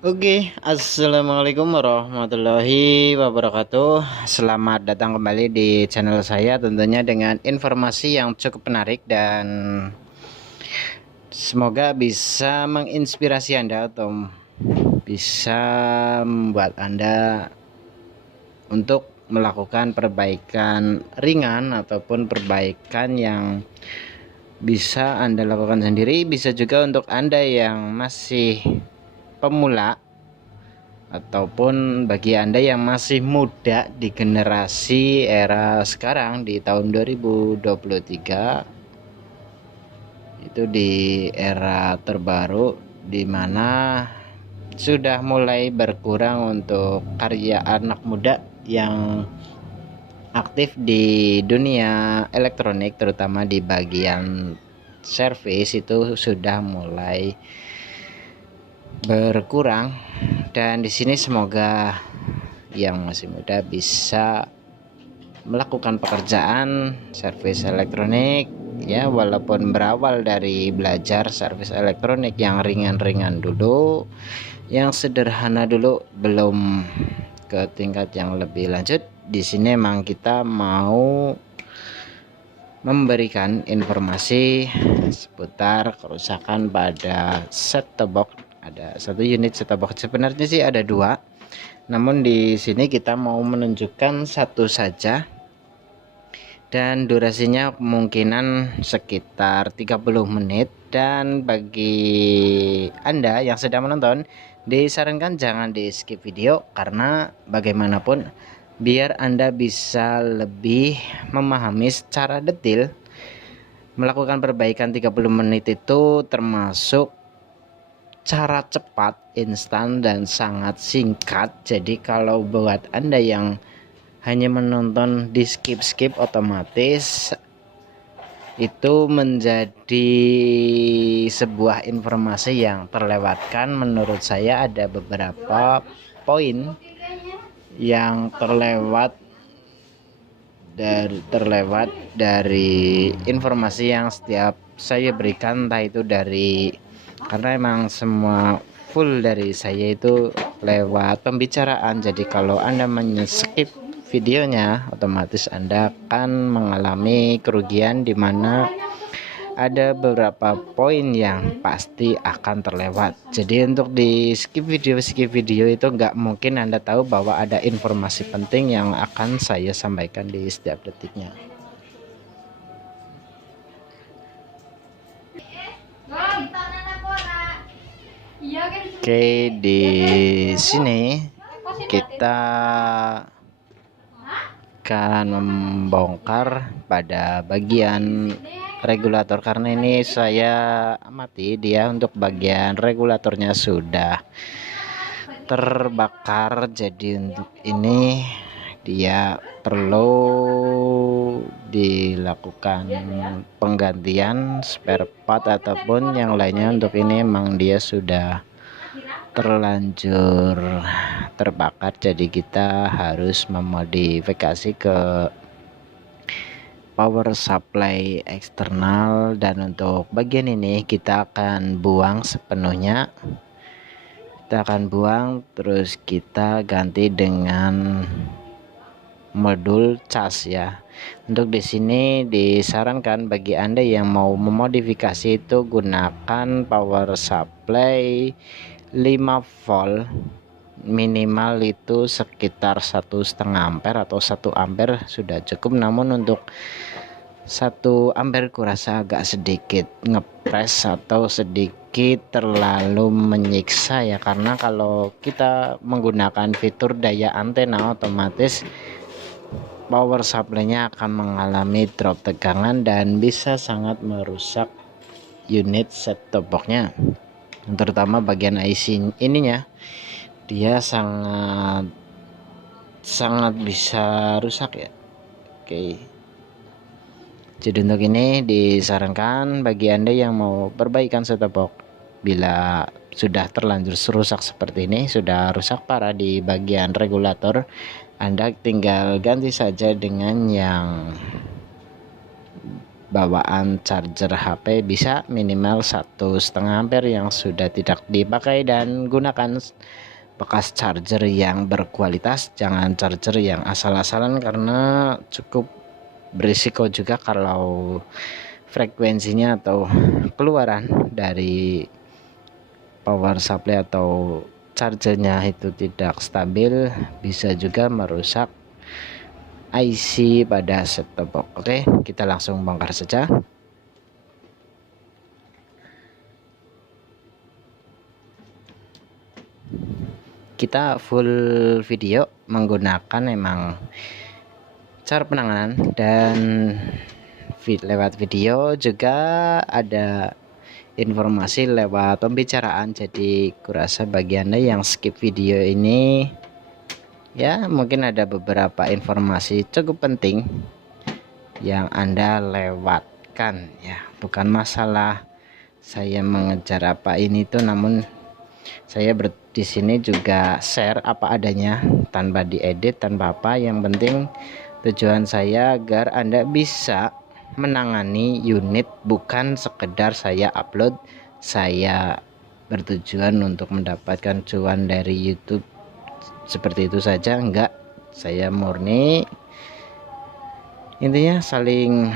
Oke, assalamualaikum warahmatullahi wabarakatuh. Selamat datang kembali di channel saya, tentunya dengan informasi yang cukup menarik dan semoga bisa menginspirasi Anda atau bisa membuat Anda untuk melakukan perbaikan ringan ataupun perbaikan yang bisa Anda lakukan sendiri, bisa juga untuk Anda yang masih pemula ataupun bagi Anda yang masih muda di generasi era sekarang di tahun 2023, itu di era terbaru di mana sudah mulai berkurang untuk karya anak muda yang aktif di dunia elektronik, terutama di bagian service itu sudah mulai berkurang. Dan di sini semoga yang masih muda bisa melakukan pekerjaan servis elektronik ya, walaupun berawal dari belajar servis elektronik yang ringan-ringan dulu, yang sederhana dulu, belum ke tingkat yang lebih lanjut. Di sini memang kita mau memberikan informasi seputar kerusakan pada set-top box. Ada satu unit set-top box, sebenarnya sih ada dua, namun di sini kita mau menunjukkan satu saja dan durasinya kemungkinan sekitar 30 menit. Dan bagi Anda yang sedang menonton, disarankan jangan di skip video, karena bagaimanapun biar Anda bisa lebih memahami secara detail melakukan perbaikan 30 menit itu termasuk cara cepat, instan, dan sangat singkat. Jadi kalau buat Anda yang hanya menonton di skip otomatis itu menjadi sebuah informasi yang terlewatkan. Menurut saya ada beberapa poin yang terlewat dari informasi yang setiap saya berikan, entah itu dari, karena emang semua full dari saya itu lewat pembicaraan. Jadi kalau Anda men-skip videonya, otomatis Anda akan mengalami kerugian, di mana ada beberapa poin yang pasti akan terlewat. Jadi untuk di skip video itu nggak mungkin Anda tahu bahwa ada informasi penting yang akan saya sampaikan di setiap detiknya. Oke, di sini kita akan membongkar pada bagian regulator, karena ini saya amati dia untuk bagian regulatornya sudah terbakar. Jadi untuk ini dia perlu dilakukan penggantian spare part ataupun yang lainnya. Untuk ini memang dia sudah terlanjur terbakar, jadi kita harus memodifikasi ke power supply eksternal. Dan untuk bagian ini kita akan buang sepenuhnya, kita akan buang, terus kita ganti dengan modul cas ya. Untuk di sini disarankan bagi Anda yang mau memodifikasi itu gunakan power supply 5 volt, minimal itu sekitar 1,5 ampere atau 1 ampere sudah cukup. Namun untuk 1 ampere kurasa agak sedikit ngepres atau sedikit terlalu menyiksa ya, karena kalau kita menggunakan fitur daya antena, otomatis power supply-nya akan mengalami drop tegangan dan bisa sangat merusak unit set-top box-nya, terutama bagian IC ininya. Dia sangat bisa rusak ya. Oke, jadi untuk ini disarankan bagi Anda yang mau perbaikan set-top box, bila sudah terlanjur rusak seperti ini, sudah rusak parah di bagian regulator, Anda tinggal ganti saja dengan yang bawaan charger HP bisa minimal 1,5 ampere yang sudah tidak dipakai, dan gunakan bekas charger yang berkualitas, jangan charger yang asal-asalan karena cukup berisiko juga kalau frekuensinya atau keluaran dari power supply atau chargernya itu tidak stabil, bisa juga merusak IC pada set top box. Oke, kita langsung bongkar saja. Kita full video menggunakan emang cara penanganan, dan lewat video juga ada informasi lewat pembicaraan. Jadi kurasa bagi Anda yang skip video ini ya, mungkin ada beberapa informasi cukup penting yang Anda lewatkan ya. Bukan masalah saya mengejar apa ini tuh, namun saya di sini juga share apa adanya tanpa diedit, tanpa apa. Yang penting tujuan saya agar Anda bisa menangani unit, bukan sekedar saya upload, saya bertujuan untuk mendapatkan cuan dari YouTube seperti itu saja. Enggak, saya murni intinya saling,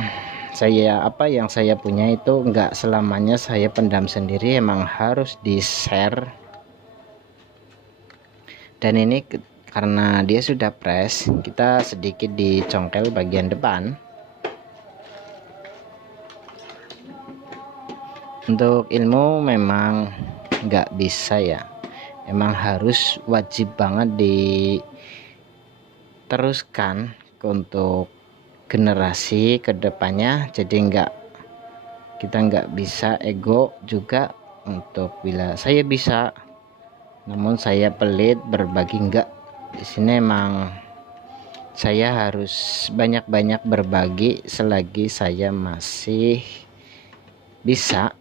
saya apa yang saya punya itu enggak selamanya saya pendam sendiri, emang harus di share. Dan ini karena dia sudah press, kita sedikit dicongkel bagian depan. Untuk ilmu memang nggak bisa ya, emang harus wajib banget diteruskan untuk generasi kedepannya. Jadi kita nggak bisa ego juga untuk bila saya bisa namun saya pelit berbagi, enggak. Di sini emang saya harus banyak-banyak berbagi selagi saya masih bisa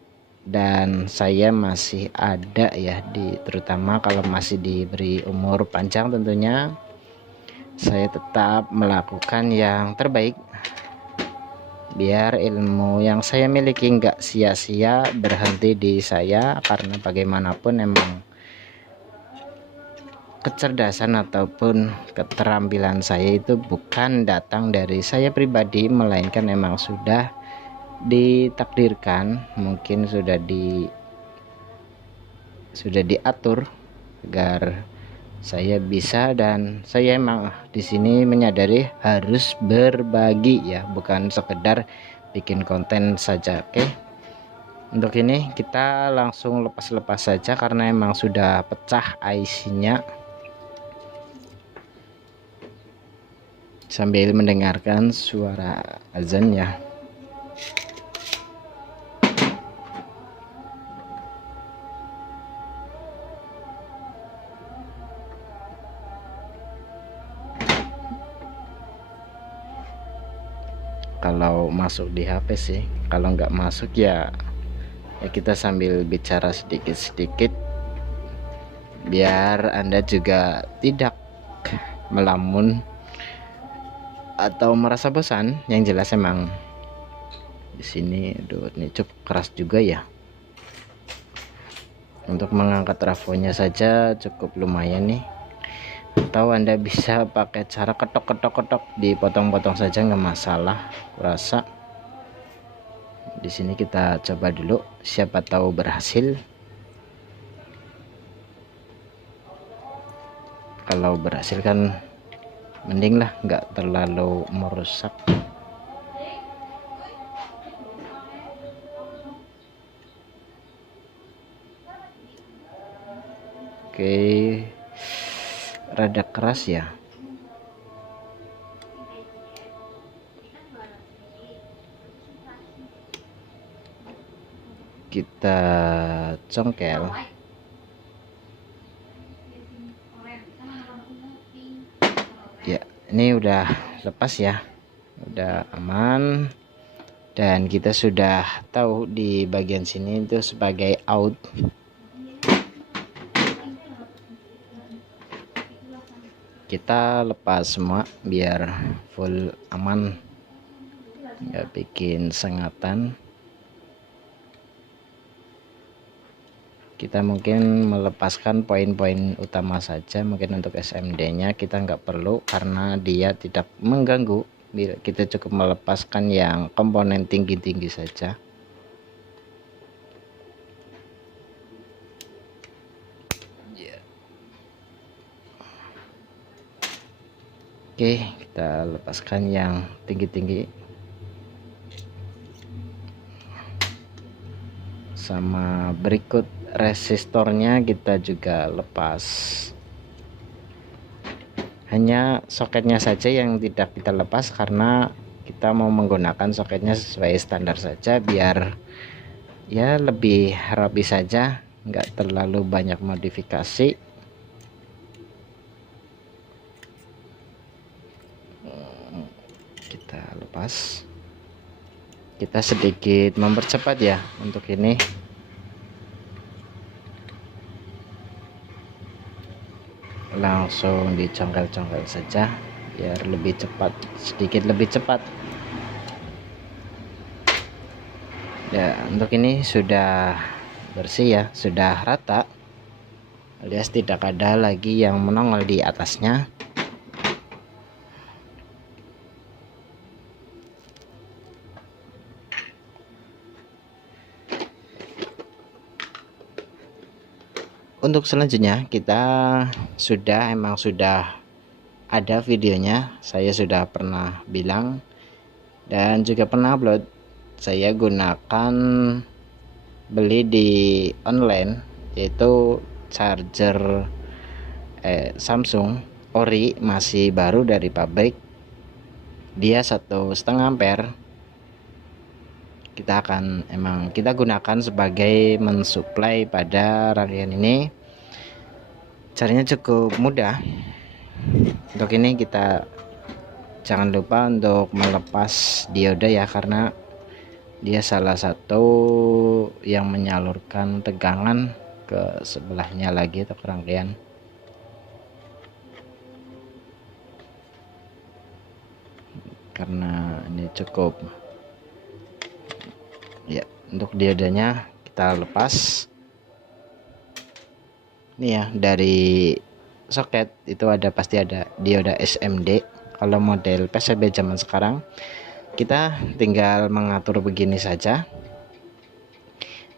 dan saya masih ada ya, terutama kalau masih diberi umur panjang, tentunya saya tetap melakukan yang terbaik biar ilmu yang saya miliki enggak sia-sia berhenti di saya. Karena bagaimanapun emang kecerdasan ataupun keterampilan saya itu bukan datang dari saya pribadi, melainkan emang sudah ditakdirkan, mungkin sudah diatur agar saya bisa. Dan saya emang di sini menyadari harus berbagi ya, bukan sekedar bikin konten saja. Oke, untuk ini kita langsung lepas saja karena emang sudah pecah IC-nya. Sambil mendengarkan suara azan ya. Kalau masuk di HP sih, kalau nggak masuk ya kita sambil bicara sedikit-sedikit biar Anda juga tidak melamun atau merasa bosan. Yang jelas emang di sini ini cukup keras juga ya. Untuk mengangkat trafonya saja cukup lumayan nih. Atau Anda bisa pakai cara ketok, dipotong-potong saja nggak masalah. Kurasa di sini kita coba dulu, siapa tahu berhasil. Kalau berhasil kan mending lah, nggak terlalu merusak. Oke, rada keras ya. Kita congkel. Ya, ini udah lepas ya, udah aman. Dan kita sudah tahu di bagian sini itu sebagai out. Kita lepas semua biar full aman. nggak bikin sengatan. Kita mungkin melepaskan poin-poin utama saja, mungkin untuk SMD nya kita nggak perlu karena dia tidak mengganggu. Kita cukup melepaskan yang komponen tinggi-tinggi saja. Oke, kita lepaskan yang tinggi-tinggi. Sama berikut resistornya kita juga lepas. Hanya soketnya saja yang tidak kita lepas karena kita mau menggunakan soketnya sesuai standar saja, biar ya lebih rapi saja, nggak terlalu banyak modifikasi. Kita lepas, kita sedikit mempercepat ya untuk ini. Langsung dicongkel-congkel saja biar lebih cepat, sedikit lebih cepat ya. Untuk ini sudah bersih ya, sudah rata alias tidak ada lagi yang menongol di atasnya. Untuk selanjutnya kita emang sudah ada videonya, saya sudah pernah bilang dan juga pernah upload. Saya gunakan beli di online, yaitu charger Samsung ori, masih baru dari pabrik. Dia 1,5 ampere. Kita gunakan sebagai mensuplai pada rangkaian ini. Caranya cukup mudah. Untuk ini kita jangan lupa untuk melepas dioda ya, karena dia salah satu yang menyalurkan tegangan ke sebelahnya lagi atau ke rangkaian. Karena ini cukup ya. Untuk diodanya kita lepas. Ini ya, dari soket itu pasti ada dioda SMD. Kalau model PCB zaman sekarang kita tinggal mengatur begini saja.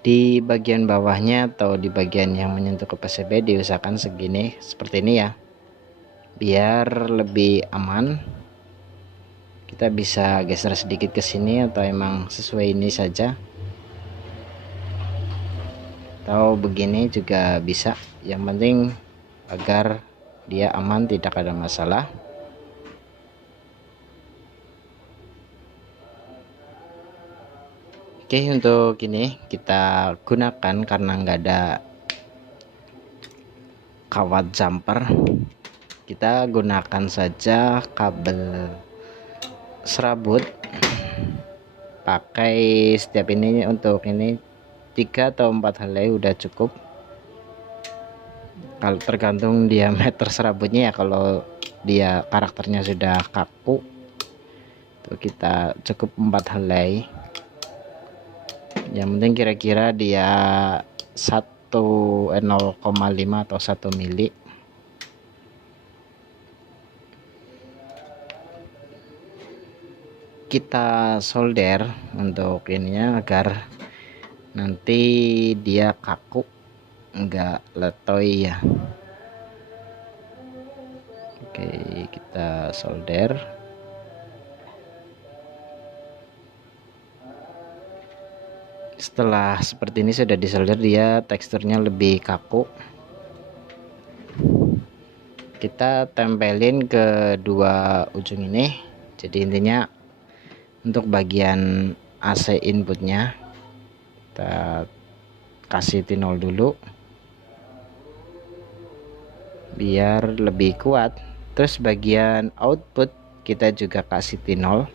Di bagian bawahnya atau di bagian yang menyentuh ke PCB diusahakan segini, seperti ini ya, biar lebih aman. Kita bisa geser sedikit ke sini atau emang sesuai ini saja, atau begini juga bisa. Yang penting agar dia aman, tidak ada masalah. Oke, untuk ini kita gunakan karena nggak ada kawat jumper, kita gunakan saja kabel serabut. Pakai setiap ini, untuk ini 3 atau 4 helai udah cukup. Kalau tergantung diameter serabutnya ya, kalau dia karakternya sudah kaku itu kita cukup 4 helai. Yang penting kira-kira dia 0,5 atau 1 mili. Kita solder untuk ininya agar nanti dia kaku, enggak letoy ya. Oke, kita solder. Setelah seperti ini sudah disolder, dia teksturnya lebih kaku. Kita tempelin ke dua ujung ini. Jadi intinya untuk bagian AC inputnya kita kasih tinol dulu biar lebih kuat. Terus bagian output kita juga kasih tinol.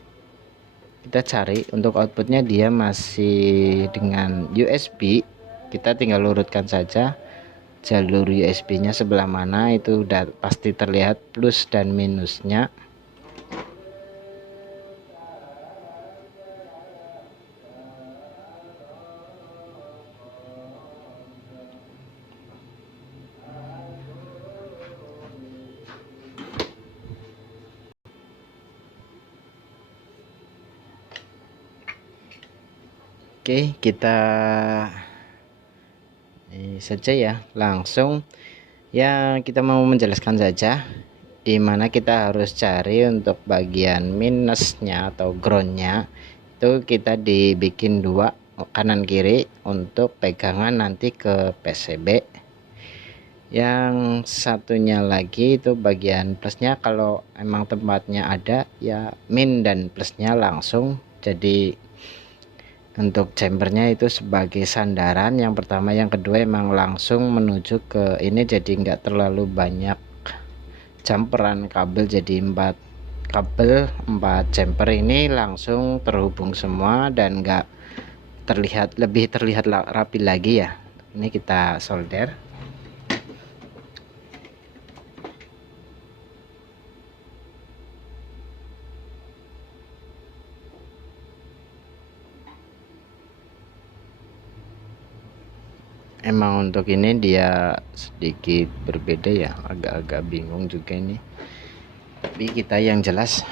Kita cari untuk outputnya, dia masih dengan USB. Kita tinggal urutkan saja jalur USB nya sebelah mana, itu udah pasti terlihat plus dan minusnya. Oke, kita ini saja ya, langsung ya kita mau menjelaskan saja dimana kita harus cari untuk bagian minusnya atau groundnya. Itu kita dibikin dua, kanan kiri, untuk pegangan nanti ke PCB. Yang satunya lagi itu bagian plusnya, kalau emang tempatnya ada ya min dan plusnya langsung. Jadi untuk chambernya itu sebagai sandaran yang pertama, yang kedua emang langsung menuju ke ini, jadi nggak terlalu banyak campuran kabel. Jadi 4 kabel, 4 jumper ini langsung terhubung semua dan nggak lebih terlihat rapi lagi ya. Ini kita solder. Emang untuk ini dia sedikit berbeda ya, agak-agak bingung juga ini, tapi kita yang jelas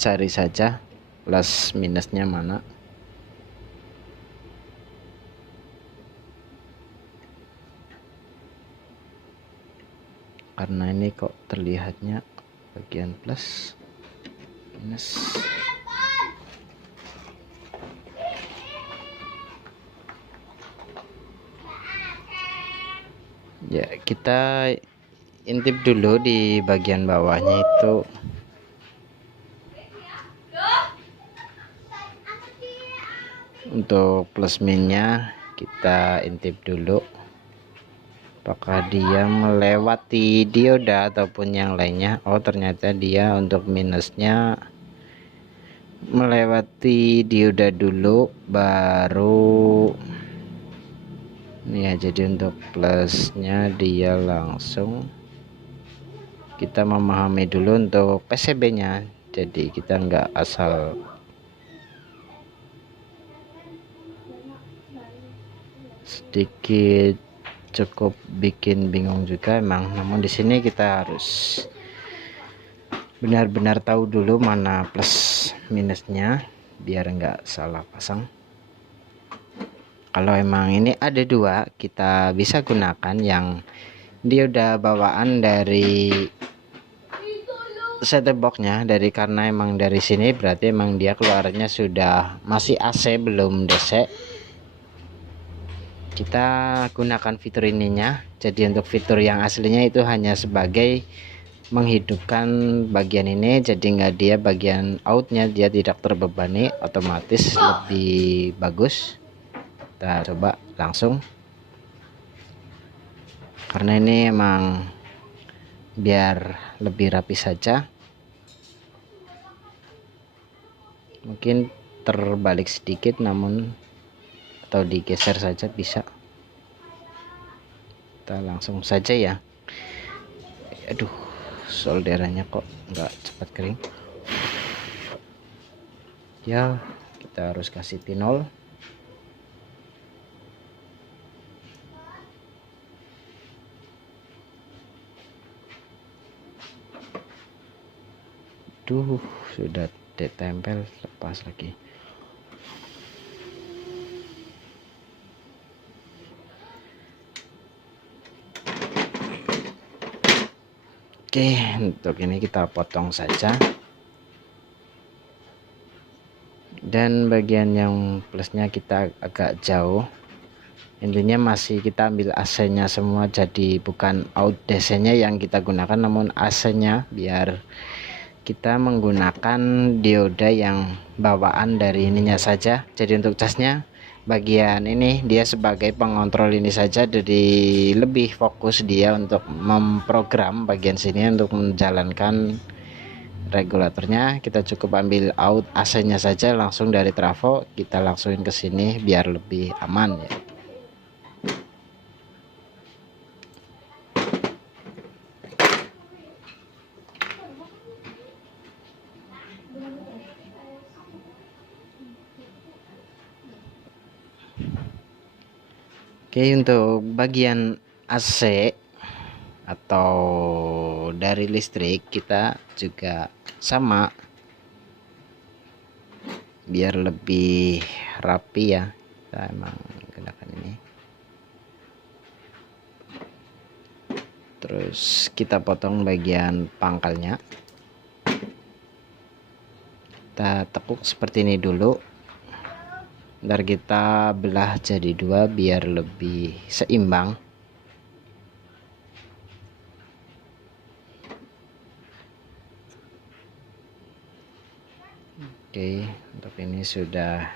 cari saja plus minusnya mana. Karena ini kok terlihatnya bagian plus minus. Ya, kita intip dulu di bagian bawahnya itu. Untuk plus minnya kita intip dulu, apakah dia melewati dioda ataupun yang lainnya. Oh, ternyata dia untuk minusnya melewati dioda dulu baru ya. Jadi untuk plusnya dia langsung, kita memahami dulu untuk PCB nya, jadi kita nggak asal sedikit cukup bikin bingung juga emang. Namun di sini kita harus benar-benar tahu dulu mana plus minusnya biar nggak salah pasang. Kalau emang ini ada dua, kita bisa gunakan yang dia udah bawaan dari setup boxnya, karena emang dari sini berarti emang dia keluarnya sudah masih AC belum DC. Kita gunakan fitur ininya. Jadi untuk fitur yang aslinya itu hanya sebagai menghidupkan bagian ini, jadi nggak dia bagian outnya dia tidak terbebani, otomatis lebih bagus. Kita coba langsung, karena ini emang biar lebih rapi saja. Mungkin terbalik sedikit, namun atau digeser saja bisa. Kita langsung saja ya. Aduh, solderannya kok nggak cepat kering ya. Kita harus kasih tinol. Duh, sudah ditempel, lepas lagi. Oke, untuk ini kita potong saja. Dan bagian yang plusnya kita agak jauh. Intinya masih kita ambil AC nya semua, jadi bukan out DC nya yang kita gunakan, namun AC nya, biar kita menggunakan dioda yang bawaan dari ininya saja. Jadi untuk casnya bagian ini dia sebagai pengontrol ini saja, jadi lebih fokus dia untuk memprogram bagian sini untuk menjalankan regulatornya. Kita cukup ambil out AC nya saja langsung dari trafo, kita langsungin ke sini biar lebih aman ya. Oke, untuk bagian AC atau dari listrik kita juga sama, biar lebih rapi ya. kita emang gunakan ini. Terus kita potong bagian pangkalnya, kita tekuk seperti ini dulu, ntar kita belah jadi dua biar lebih seimbang. Oke, untuk ini sudah.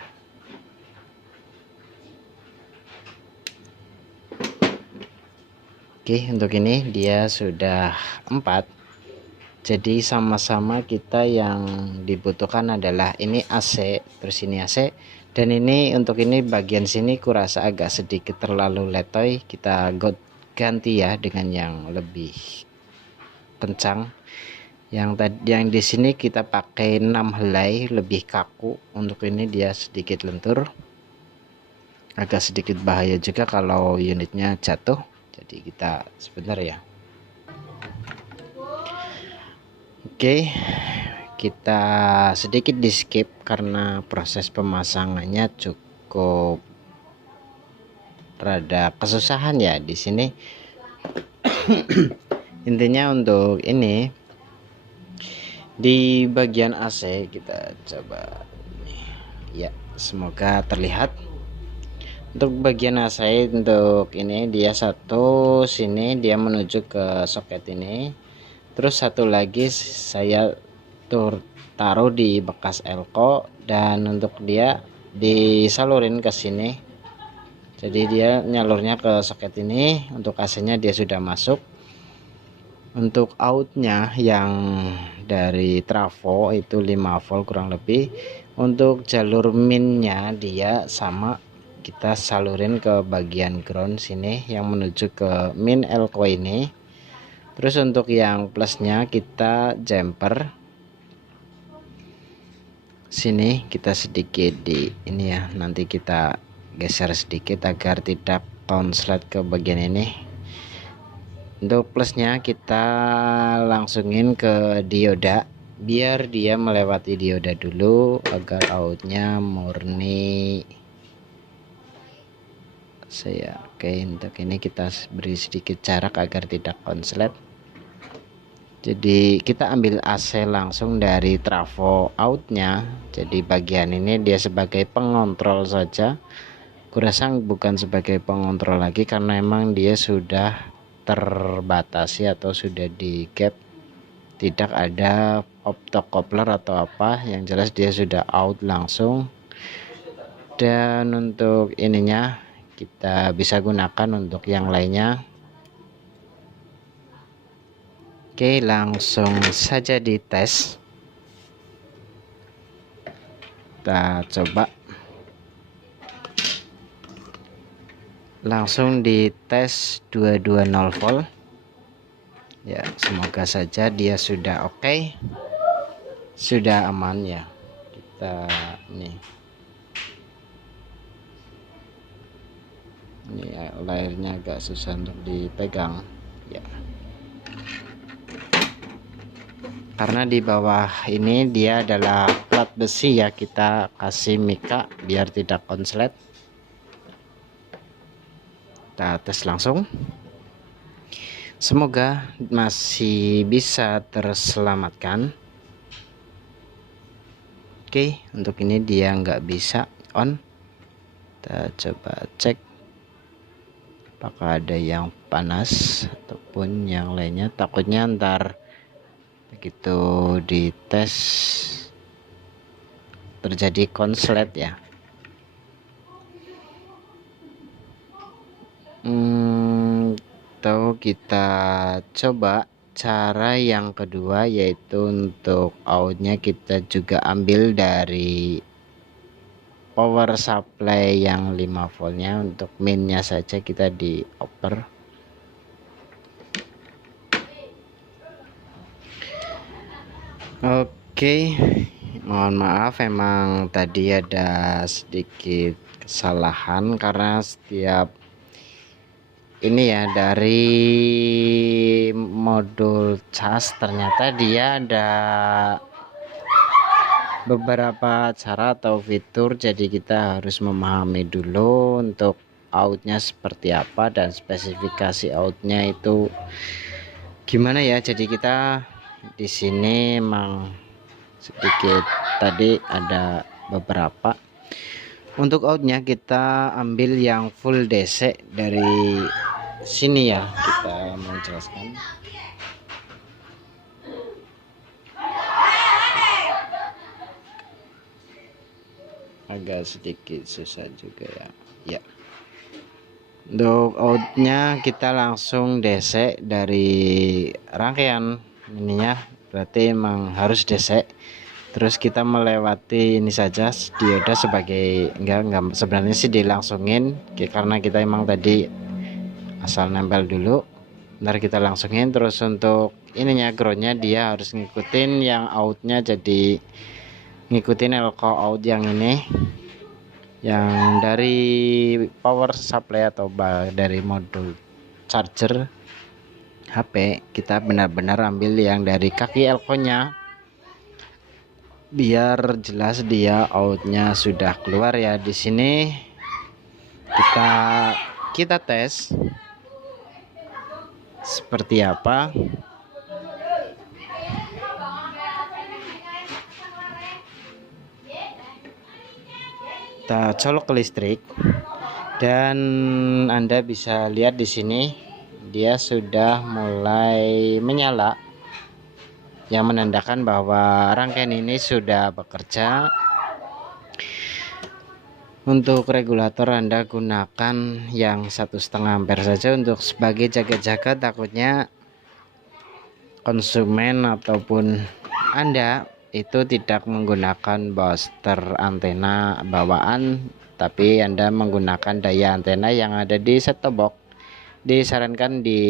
Oke, untuk ini dia sudah 4. Jadi sama-sama kita yang dibutuhkan adalah ini AC, terus ini AC, dan ini untuk ini bagian sini kurasa agak sedikit terlalu letoy, kita ganti ya dengan yang lebih kencang. Yang di sini kita pakai 6 helai, lebih kaku. Untuk ini dia sedikit lentur, agak sedikit bahaya juga kalau unitnya jatuh. Jadi kita sebentar ya. Oke, kita sedikit di skip karena proses pemasangannya cukup rada kesusahan ya di sini. Intinya untuk ini di bagian AC kita coba ya, semoga terlihat. Untuk bagian AC untuk ini dia satu sini dia menuju ke soket ini, terus satu lagi saya taruh di bekas elko, dan untuk dia disalurin ke sini, jadi dia nyalurnya ke soket ini. Untuk AC nya dia sudah masuk. Untuk outnya yang dari trafo itu 5 volt kurang lebih. Untuk jalur minnya dia sama, kita salurin ke bagian ground sini yang menuju ke min elko ini. Terus untuk yang plusnya kita jumper sini, kita sedikit di ini ya, nanti kita geser sedikit agar tidak konslet ke bagian ini. Untuk plusnya kita langsungin ke dioda biar dia melewati dioda dulu agar outnya murni. Oke, untuk ini kita beri sedikit jarak agar tidak konslet. Jadi kita ambil AC langsung dari trafo outnya. Jadi bagian ini dia sebagai pengontrol saja, kurasa bukan sebagai pengontrol lagi karena emang dia sudah terbatasi atau sudah di gap, tidak ada optocoupler atau apa, yang jelas dia sudah out langsung. Dan untuk ininya kita bisa gunakan untuk yang lainnya. Oke, langsung saja dites. Kita coba langsung dites 220 volt ya, semoga saja dia sudah oke, sudah aman ya. Kita ini layarnya agak susah untuk dipegang ya, karena di bawah ini dia adalah plat besi ya, kita kasih mika biar tidak konslet. Kita tes langsung, semoga masih bisa terselamatkan. Oke, untuk ini dia nggak bisa on. Kita coba cek apakah ada yang panas ataupun yang lainnya, takutnya ntar begitu dites terjadi konslet ya. Atau kita coba cara yang kedua, yaitu untuk outnya kita juga ambil dari power supply yang 5 voltnya. Untuk minnya saja kita di oper. Oke, mohon maaf emang tadi ada sedikit kesalahan karena setiap ini ya dari modul cas ternyata dia ada beberapa cara atau fitur, jadi kita harus memahami dulu untuk outnya seperti apa dan spesifikasi outnya itu gimana ya. Jadi kita di sini emang sedikit tadi ada beberapa. Untuk outnya kita ambil yang full DC dari sini ya, kita menjelaskan. Agak sedikit susah juga ya. Untuk outnya kita langsung DC dari rangkaian ininya, berarti emang harus DC. Terus kita melewati ini saja dioda sebagai enggak sebenarnya sih dilangsungin, karena kita emang tadi asal nempel dulu. Ntar kita langsungin. Terus untuk ininya groundnya dia harus ngikutin yang outnya, jadi ngikutin elko out yang ini, yang dari power supply atau dari modul charger HP. Kita benar-benar ambil yang dari kaki elko nya, biar jelas dia outnya sudah keluar ya. Di sini kita tes seperti apa. Kita colok ke listrik dan Anda bisa lihat di sini dia sudah mulai menyala, yang menandakan bahwa rangkaian ini sudah bekerja. Untuk regulator Anda gunakan yang 1,5 ampere saja untuk sebagai jaga-jaga, takutnya konsumen ataupun Anda itu tidak menggunakan booster antena bawaan, tapi Anda menggunakan daya antena yang ada di set top box. Disarankan di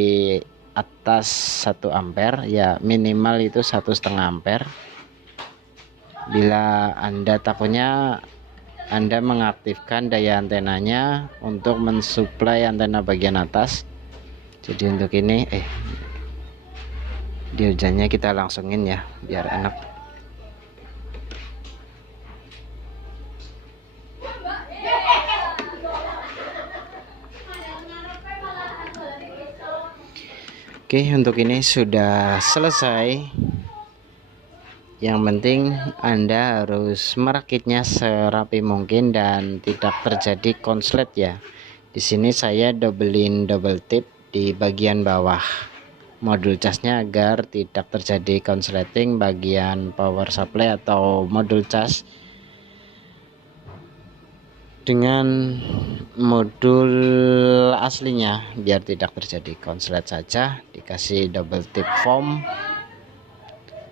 atas 1 ampere ya, minimal itu 1,5 ampere. Bila Anda takutnya Anda mengaktifkan daya antenanya untuk mensuplai antena bagian atas. Jadi untuk ini diodannya kita langsungin ya biar enak. Oke, untuk ini sudah selesai. Yang penting Anda harus merakitnya serapi mungkin dan tidak terjadi konslet ya. Di sini saya double tip di bagian bawah modul casnya agar tidak terjadi konsleting bagian power supply atau modul cas dengan modul aslinya, biar tidak terjadi konslet saja. Dikasih double tip foam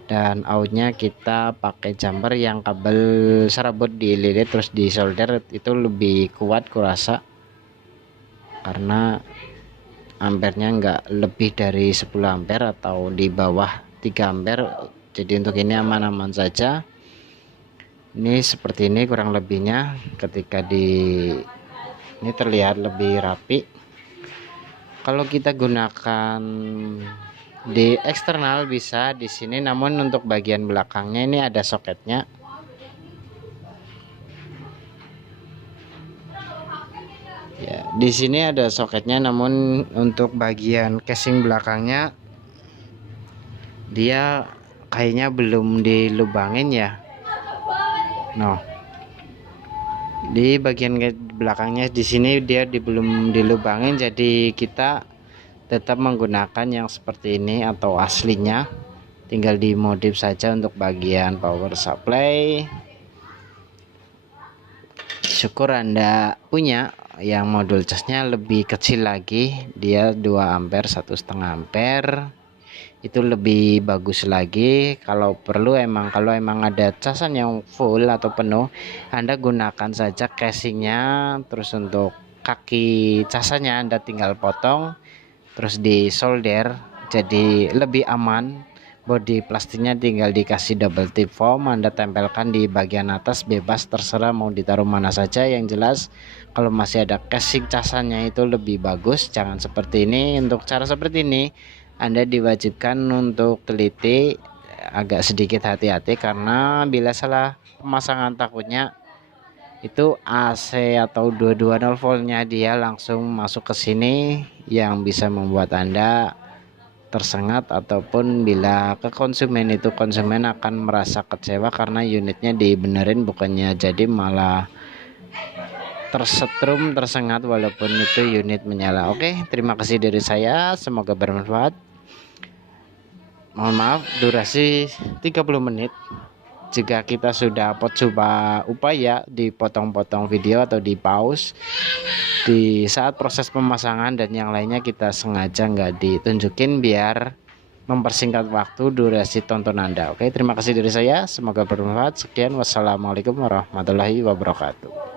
dan outnya kita pakai jumper yang kabel serabut dililit terus di solder, itu lebih kuat kurasa karena ampernya enggak lebih dari 10 ampere atau di bawah 3 ampere. Jadi untuk ini aman-aman saja. Ini seperti ini kurang lebihnya. Ketika ini terlihat lebih rapi. Kalau kita gunakan di eksternal bisa di sini, namun untuk bagian belakangnya ini ada soketnya. Ya, di sini ada soketnya, namun untuk bagian casing belakangnya dia kayaknya belum dilubangin ya. Nah, di bagian belakangnya di sini dia belum dilubangin, jadi kita tetap menggunakan yang seperti ini atau aslinya, tinggal dimodif saja untuk bagian power supply. Syukur Anda punya yang modul casnya lebih kecil lagi, dia 2 ampere 1,5 ampere, itu lebih bagus lagi. Kalau perlu kalau emang ada casan yang full atau penuh, Anda gunakan saja casingnya. Terus untuk kaki casannya Anda tinggal potong terus di solder, jadi lebih aman. Bodi plastiknya tinggal dikasih double tip foam, Anda tempelkan di bagian atas, bebas terserah mau ditaruh mana saja. Yang jelas kalau masih ada casing casannya itu lebih bagus, jangan seperti ini. Untuk cara seperti ini Anda diwajibkan untuk teliti agak sedikit hati-hati, karena bila salah pemasangan takutnya itu AC atau 220 voltnya dia langsung masuk ke sini, yang bisa membuat Anda tersengat, ataupun bila ke konsumen itu, konsumen akan merasa kecewa karena unitnya dibenerin, bukannya jadi malah tersetrum, tersengat walaupun itu unit menyala. Oke, terima kasih dari saya, semoga bermanfaat. Mohon maaf durasi 30 menit. Jika kita sudah coba upaya dipotong-potong video atau di pause di saat proses pemasangan, dan yang lainnya kita sengaja nggak ditunjukin biar mempersingkat waktu durasi tonton Anda. Oke, terima kasih dari saya, semoga bermanfaat. Sekian, wassalamualaikum warahmatullahi wabarakatuh.